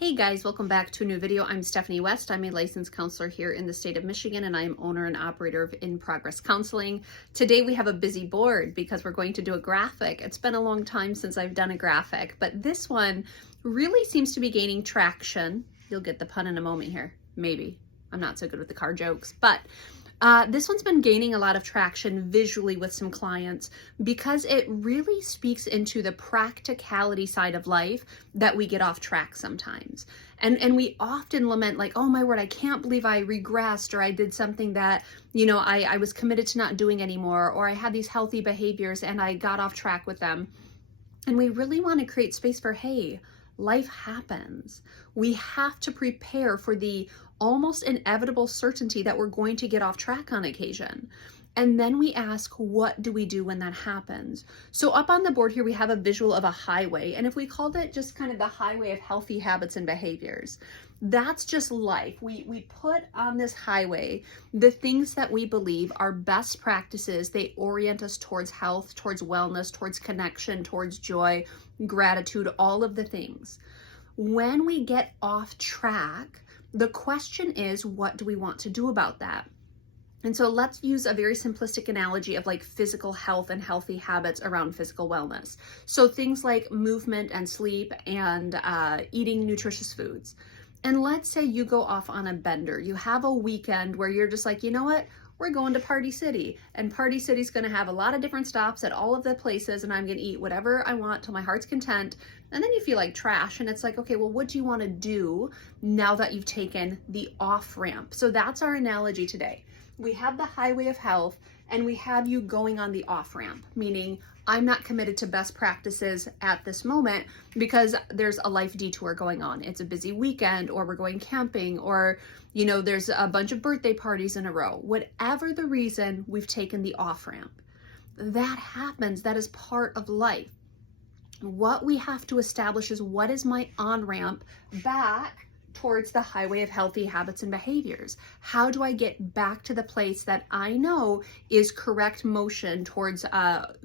Hey guys, welcome back to a new video. I'm Stephanie West. I'm a licensed counselor here in the state of Michigan, and I am owner and operator of In Progress Counseling. Today we have a busy board because we're going to do a graphic. It's been a long time since I've done a graphic, but this one really seems to be gaining traction. You'll get the pun in a moment here. Maybe. I'm not so good with the car jokes, but this one's been gaining a lot of traction visually with some clients because it really speaks into the practicality side of life that we get off track sometimes. And we often lament like, oh my word, I can't believe I regressed, or I did something that, I was committed to not doing anymore, or I had these healthy behaviors and I got off track with them. And we really want to create space for, hey, life happens. We have to prepare for the almost inevitable certainty that we're going to get off track on occasion. And then we ask, what do we do when that happens? So up on the board here, we have a visual of a highway. And if we called it just kind of the highway of healthy habits and behaviors, that's just life. We put on this highway the things that we believe are best practices. They orient us towards health, towards wellness, towards connection, towards joy, gratitude, all of the things. When we get off track, the question is, what do we want to do about that? And so let's use a very simplistic analogy of like physical health and healthy habits around physical wellness. So things like movement and sleep and eating nutritious foods. And let's say you go off on a bender. You have a weekend where you're just like, you know what? We're going to Party City, and Party City's going to have a lot of different stops at all of the places, and I'm going to eat whatever I want till my heart's content. And then you feel like trash, and it's like, okay, well, what do you want to do now that you've taken the off ramp? So that's our analogy today. We have the highway of health, and we have you going on the off ramp, meaning I'm not committed to best practices at this moment because there's a life detour going on. It's a busy weekend, or we're going camping, or there's a bunch of birthday parties in a row. Whatever the reason, we've taken the off ramp. That happens. That is part of life. What we have to establish is, what is my on ramp back towards the highway of healthy habits and behaviors? How do I get back to the place that I know is correct motion towards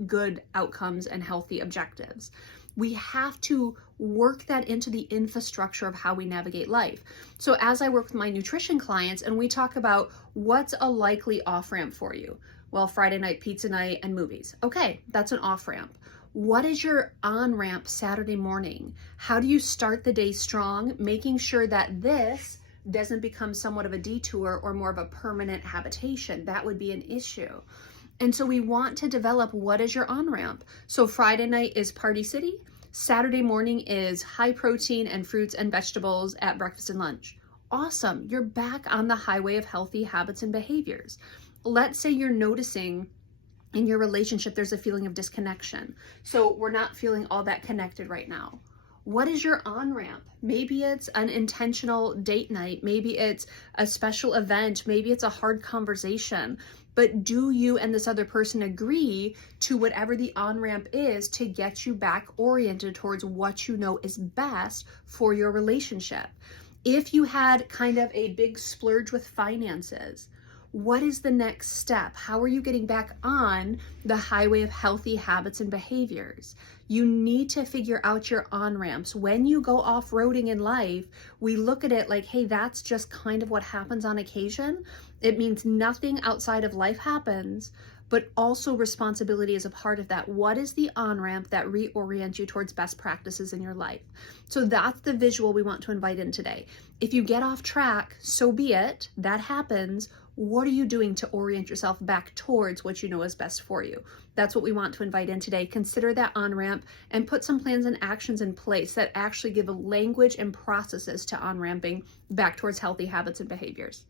good outcomes and healthy objectives? We have to work that into the infrastructure of how we navigate life. So as I work with my nutrition clients and we talk about what's a likely off-ramp for you? Well, Friday night pizza night and movies. Okay, that's an off-ramp. What is your on-ramp Saturday morning? How do you start the day strong, making sure that this doesn't become somewhat of a detour or more of a permanent habitation? That would be an issue. And so we want to develop, what is your on-ramp? So Friday night is Party City. Saturday morning is high protein and fruits and vegetables at breakfast and lunch. Awesome. You're back on the highway of healthy habits and behaviors. Let's say you're noticing in your relationship there's a feeling of disconnection. So we're not feeling all that connected right now. What is your on-ramp? Maybe it's an intentional date night. Maybe it's a special event. Maybe it's a hard conversation. But do you and this other person agree to whatever the on-ramp is to get you back oriented towards what you know is best for your relationship? If you had kind of a big splurge with finances, what is the next step? How are you getting back on the highway of healthy habits and behaviors? You need to figure out your on-ramps. When you go off-roading in life, we look at it like, hey, that's just kind of what happens on occasion. It means nothing outside of life happens, but also responsibility is a part of that. What is the on-ramp that reorients you towards best practices in your life? So that's the visual we want to invite in today. If you get off track, so be it. That happens. What are you doing to orient yourself back towards what you know is best for you? That's what we want to invite in today. Consider that on-ramp and put some plans and actions in place that actually give a language and processes to on-ramping back towards healthy habits and behaviors.